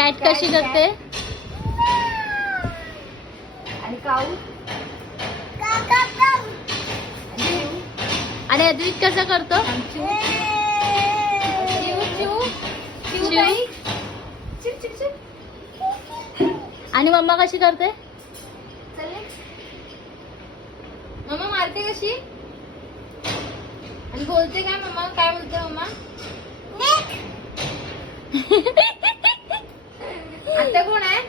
Cat कशी करते? आणि काऊ आणि अद्वित कसं करतो? आणि मम्मा कशी करते? मम्मा मारते कशी आणि बोलते काय? मम्मा काय बोलते? मम्मा आता कोण आहे?